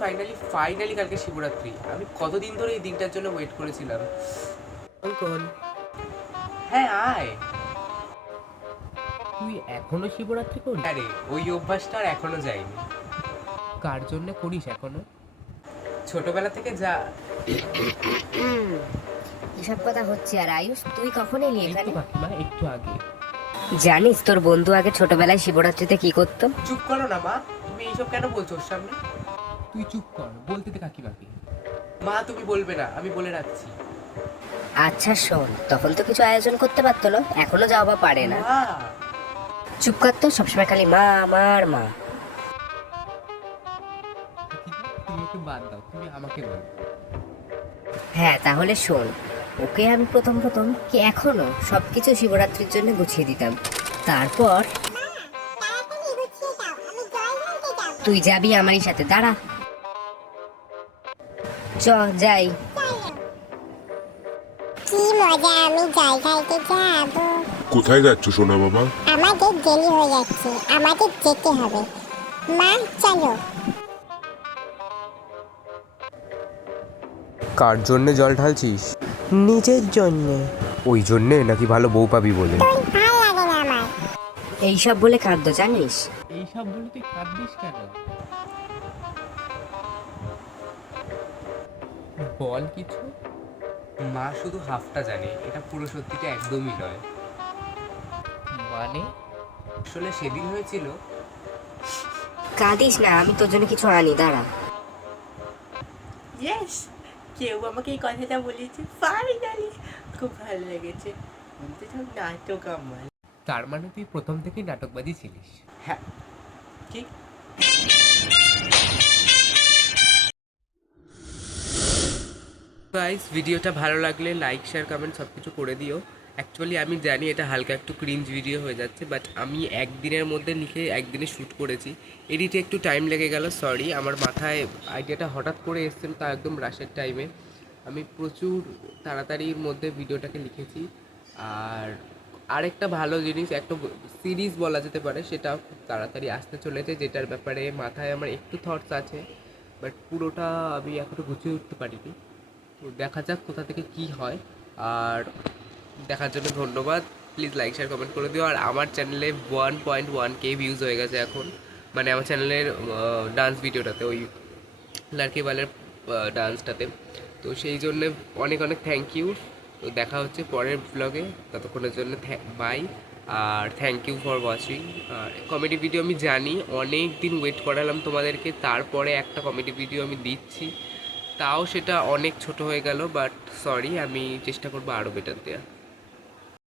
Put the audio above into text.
Finally finally finally কালকে শিবরাত্রি। আমি কতদিন ধরে এই দিনটার জন্য ওয়েট করেছিলাম। অঙ্কন, হ্যাঁ আয়। তুই এখনো শিবরাত্রি করিস? আরে ওই অভ্যাসটা আর এখনো যায়নি। কার জন্য করিস এখনো? ছোটবেলা থেকে যা। এসব কথা হচ্ছে। আর আয়ুষ, তুই কখন এলি একটু এখানে? কাকিমা, একটু আগে। জানিস তোর বন্ধু আগে ছোটবেলায় শিবরাত্রিতে কি করতো? চুপ করো না মা, তুমি এইসব কেন বলছো ওর সামনে? তুই চুপ কর, বলতে দে কাকিমাকে। মা তুমি বলবে না, আমি বলে রাখছি। আচ্ছা শোন, তখন তো কিছু আয়োজন করতে পারতো না, এখনো যাওয়া বা পারে না। মা চুপ কর তো, সবসময় খালি মা আমার মা। তুমি ওকে বাদ দাও, তুমি আমাকে বল। হ্যাঁ তাহলে শোন, ওকে আমি প্রথম প্রথম কি এখনো সবকিছু শিবরাত্রির জন্য গুছিয়ে দিতাম। তারপর তুই যাবি আমারই সাথে, দাঁড়া। চ যাই। কি মজা, আমি জায়গাতে যাবো। কোথায় যাচ্ছ সোনা বাবা? আমাদের দেরি হয়ে যাচ্ছে, আমাদের যেতে হবে। মা চলো। কার জন্য জল ঢালছিস? নিজের জন্যে। ওই জন্যে নাকি ভালো বউ পাবি বলে? তুই ভাল লাগে না আমার। এইসব বলে কাঁদতো জানিস? এইসব বলে তুই কাঁদছিস কেন? বল কিছু। মা শুধু হাফটা জানে, এটা পুরো সত্যিটা একদমই নয়। মানে? আসলে সেদিন হয়েছিল। কাঁদিস না, আমি তোর জন্য কিছু আনি, দাঁড়া। ইয়েস, কেউ আমাকে এই কথাটা বলেছে, ফাইনালি খুব ভালো লেগেছে। বলতে সব নাটক আমার। তার মানে তুই প্রথম থেকেই নাটকবাজি ছিলিস? হ্যাঁ। কি? গাইস, ভিডিওটা ভালো লাগলে লাইক শেয়ার কমেন্ট সব কিছু করে দিও। অ্যাকচুয়ালি আমি জানি এটা হালকা একটু ক্রিঞ্জ ভিডিও হয়ে যাচ্ছে, বাট আমি একদিনের মধ্যে লিখে একদিনে শ্যুট করেছি। এডিটে একটু টাইম লেগে গেল, সরি। আমার মাথায় আইডিয়াটা হঠাৎ করে এসেছিল, তা একদম রাশের টাইমে। আমি প্রচুর তাড়াতাড়ির মধ্যে ভিডিওটাকে লিখেছি। আর আরেকটা ভালো জিনিস, একটা সিরিজ বলা যেতে পারে, সেটাও খুব তাড়াতাড়ি আসতে চলেছে, যেটার ব্যাপারে মাথায় আমার একটু থটস আছে, বাট পুরোটা আমি এখনও গুছিয়ে উঠতে পারিনি। তো দেখা যাক কোথা থেকে কি হয়। আর দেখার জন্য ধন্যবাদ। প্লিজ লাইক শেয়ার কমেন্ট করে দিও। আর আমার চ্যানেলে 1.1K ভিউজ হয়ে গেছে এখন, মানে আমার চ্যানেলের ডান্স ভিডিওটাতে, ওই লাড়কিওয়ালের ডান্সটাতে। তো সেই জন্যে অনেক অনেক থ্যাংক ইউ। তো দেখা হচ্ছে পরের ব্লগে, ততক্ষণের জন্য বাই। আর থ্যাংক ইউ ফর ওয়াচিং। আর কমেডি ভিডিও আমি জানি অনেক দিন ওয়েট করালাম তোমাদেরকে, তারপরে একটা কমেডি ভিডিও আমি দিচ্ছি, তাও সেটা অনেক ছোট হয়ে গেল, বাট সরি, আমি চেষ্টা করবো আরও বেটার দেওয়া।